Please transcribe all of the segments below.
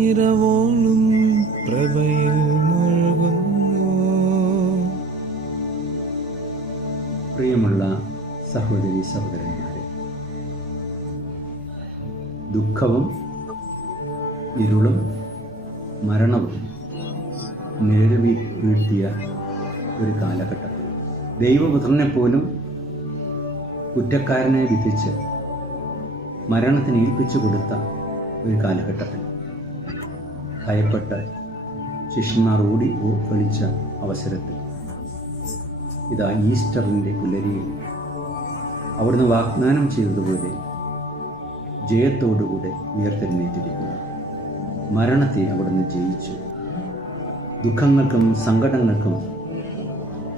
നിറവോളും പ്രഭയിൽ മുഴുകുന്നു. പ്രിയമുള്ള സഹോദരി സഹോദരന്മാരെ, ദുഃഖവും ഇരുളും മരണവും നേരിൽ വീഴ്ത്തിയ ഒരു കാലഘട്ടത്തിൽ ദൈവപുത്രനെ പോലും കുറ്റക്കാരനെ വിധിച്ച് മരണത്തിന് ഏൽപ്പിച്ചു കൊടുത്ത ഒരു കാലഘട്ടത്തിൽ ഭയപ്പെട്ട് ശിഷ്യന്മാർ ഓടി ഒളിച്ച അവസരത്തിൽ ഇതാ ഈസ്റ്ററിൻ്റെ പുലരിയിൽ അവിടുന്ന് വാഗ്ദാനം ചെയ്തതുപോലെ ജയത്തോടുകൂടെ ഉയർത്തെഴുന്നേറ്റിരിക്കുന്നു. മരണത്തെ അവിടുന്ന് ജയിച്ചു. ദുഃഖങ്ങൾക്കും സങ്കടങ്ങൾക്കും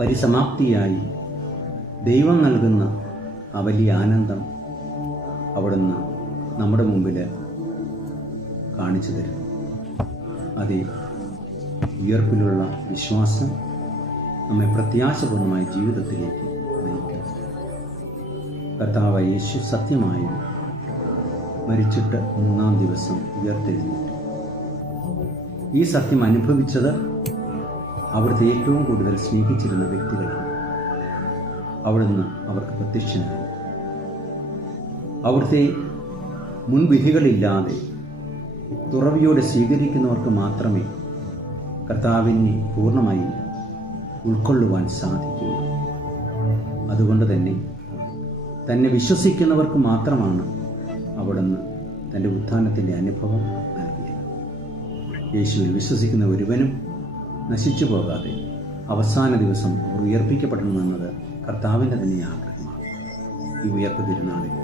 പരിസമാപ്തിയായി ദൈവം നൽകുന്ന ആ വലിയ ആനന്ദം അവിടുന്ന് നമ്മുടെ മുമ്പിൽ കാണിച്ചു തരുന്നു. അതേ ഉയർപ്പിലുള്ള വിശ്വാസം നമ്മെ പ്രത്യാശപൂർണമായ ജീവിതത്തിലേക്ക് നയിക്കും. കർത്താവ് യേശു സത്യമായും മരിച്ചിട്ട് 3-ാം ദിവസം ഉയർത്തെഴുന്നേറ്റു. ഈ സത്യം അനുഭവിച്ചത് അവിടുത്തെ ഏറ്റവും കൂടുതൽ സ്നേഹിച്ചിരുന്ന വ്യക്തികളാണ്. അവിടുന്ന് അവർക്ക് പ്രത്യക്ഷനായി. അവിടുത്തെ മുൻവിധികളില്ലാതെ തുറവിയോടെ സ്വീകരിക്കുന്നവർക്ക് മാത്രമേ കർത്താവിനെ പൂർണ്ണമായി ഉൾക്കൊള്ളുവാൻ സാധിക്കുകയുള്ളൂ. അതുകൊണ്ട് തന്നെ വിശ്വസിക്കുന്നവർക്ക് മാത്രമാണ് അവിടുന്ന് തൻ്റെ ഉത്ഥാനത്തിൻ്റെ അനുഭവം നൽകിയത്. യേശുവിൽ വിശ്വസിക്കുന്ന ഒരുവനും നശിച്ചു പോകാതെ അവസാന ദിവസം ഉയർപ്പിക്കപ്പെടണമെന്നത് കർത്താവിൻ്റെ തന്നെ ആഗ്രഹമാണ്. ഈ ഉയർപ്പ് തിരുനാളിൽ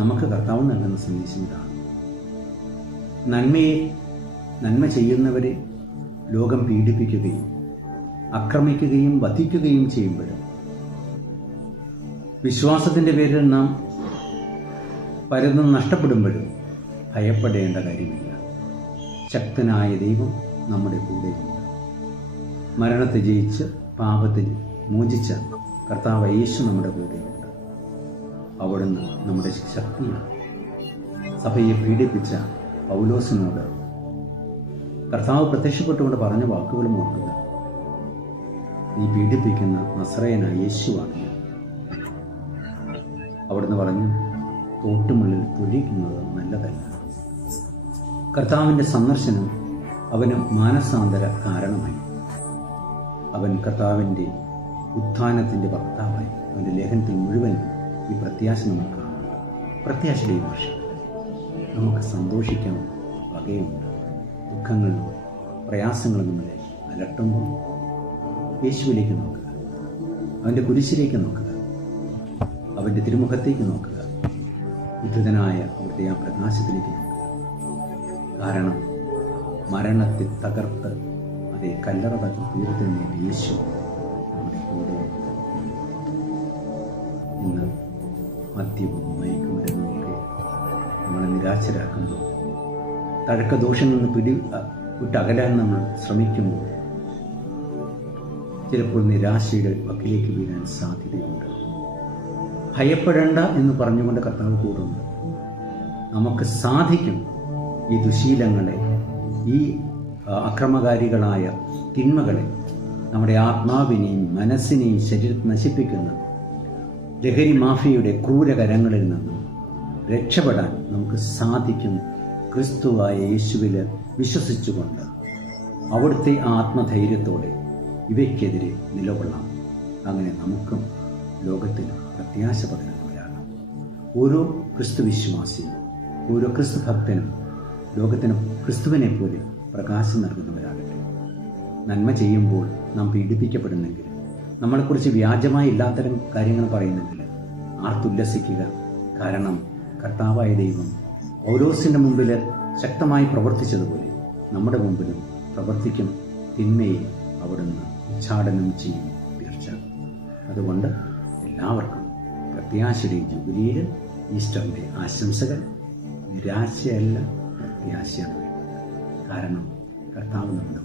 നമുക്ക് കർത്താവ് നൽകുന്ന സന്ദേശം ഇതാണ്: നന്മ ചെയ്യുന്നവരെ ലോകം പീഡിപ്പിക്കുകയും ആക്രമിക്കുകയും വധിക്കുകയും ചെയ്യുമ്പോഴും വിശ്വാസത്തിൻ്റെ പേരിൽ നാം പലതും നഷ്ടപ്പെടുമ്പോഴും ഭയപ്പെടേണ്ട കാര്യമില്ല. ശക്തനായ ദൈവം നമ്മുടെ കൂടെയുണ്ട്. മരണത്തെ ജയിച്ച് പാപത്തിൽ മോചിച്ച കർത്താവ് യേശു നമ്മുടെ കൂടെയുണ്ട്. അവിടുന്ന് നമ്മുടെ ശക്തിയാണ്. സഭയെ പീഡിപ്പിച്ച പൗലോസിനോട് കർത്താവ് പ്രത്യക്ഷപ്പെട്ടുകൊണ്ട് പറഞ്ഞ വാക്കുകളും ഓർക്കുക: നീ പീഡിപ്പിക്കുന്ന നസറയനായ യേശുവാണ്. അവിടുന്ന് പറഞ്ഞു, തോട്ടുമുള്ളിൽ തൊഴിക്കുന്നത് നല്ലതല്ല. കർത്താവിൻ്റെ സന്ദർശനം അവന് മാനസാന്തര കാരണമായി. അവൻ കർത്താവിൻ്റെ ഉത്ഥാനത്തിൻ്റെ വക്താവായി. അവൻ്റെ ലേഖനത്തിൽ മുഴുവൻ ഈ പ്രത്യാശ നമുക്ക് കാണാം. പ്രത്യാശയുടെ ഈ വർഷം നമുക്ക് സന്തോഷിക്കാൻ വകയുണ്ട്. ദുഃഖങ്ങളും പ്രയാസങ്ങളും നമ്മളെ അലട്ടുമ്പോൾ യേശുവിലേക്ക് നോക്കുക, അവൻ്റെ കുരിശിലേക്ക് നോക്കുക, അവൻ്റെ തിരുമുഖത്തേക്ക് നോക്കുക, ഉദ്ധിതനായ അവിടുത്തെ ആ പ്രകാശത്തിലേക്ക് നോക്കുക. കാരണം മരണത്തെ തകർത്ത് അതേ കല്ലറ ഉയർത്തുന്ന യേശു നമ്മുടെ കൂടെ. ഇന്ന് മദ്യവും മയക്കുമരുന്നൊക്കെ നമ്മളെ നിരാശരാക്കുമ്പോൾ, തഴക്കദോഷങ്ങളിൽ നിന്ന് വിട്ടകലാൻ നമ്മൾ ശ്രമിക്കുമ്പോൾ ചിലപ്പോൾ നിരാശയുടെ വക്കിലേക്ക് വീഴാൻ സാധ്യതയുണ്ട്. ഭയപ്പെടേണ്ട എന്ന് പറഞ്ഞുകൊണ്ട് കർത്താവ് കൂടുന്നു. നമുക്ക് സാധിക്കും ഈ ദുശീലങ്ങളെ, ഈ അക്രമകാരികളായ തിന്മകളെ, നമ്മുടെ ആത്മാവിനെയും മനസ്സിനെയും ശരീരത്തെ നശിപ്പിക്കുന്ന ലഹരി മാഫിയയുടെ ക്രൂരകരങ്ങളിൽ നിന്നും രക്ഷപ്പെടാൻ നമുക്ക് സാധിക്കും. ക്രിസ്തുവായ യേശുവിൽ വിശ്വസിച്ചുകൊണ്ട് അവിടുത്തെ ആത്മധൈര്യത്തോടെ ഇവയ്ക്കെതിരെ നിലകൊള്ളാം. അങ്ങനെ നമുക്കും ലോകത്തിൽ പ്രത്യാശ പകരുന്നവരാകാം. ഓരോ ക്രിസ്തു വിശ്വാസിയും, ഓരോ ക്രിസ്തു ഭക്തനും ലോകത്തിന് ക്രിസ്തുവിനെ പോലെ പ്രകാശം നൽകുന്നവരാകട്ടെ. നന്മ ചെയ്യുമ്പോൾ നാം പീഡിപ്പിക്കപ്പെടുന്നെങ്കിൽ, നമ്മളെക്കുറിച്ച് വ്യാജമായി ഇല്ലാത്തരം കാര്യങ്ങൾ പറയുന്നെങ്കിൽ ആർത്തുല്ലസിക്കുക. കാരണം കർത്താവായ ദൈവം പൗലോസിൻ്റെ മുമ്പിൽ ശക്തമായി പ്രവർത്തിച്ചതുപോലെ നമ്മുടെ മുമ്പിലും പ്രവർത്തിക്കും. തിന്മയെ അവിടുന്ന് ഉച്ചാടനം ചെയ്യും തീർച്ച. അതുകൊണ്ട് എല്ലാവർക്കും പ്രത്യാശയുടെ ജൂബിലിയിൽ ഈസ്റ്ററിൻ്റെ ആശംസകൾ. നിരാശയല്ല, പ്രത്യാശയാണ് വേണ്ടത്. കാരണം കർത്താവ് നമ്മുടെ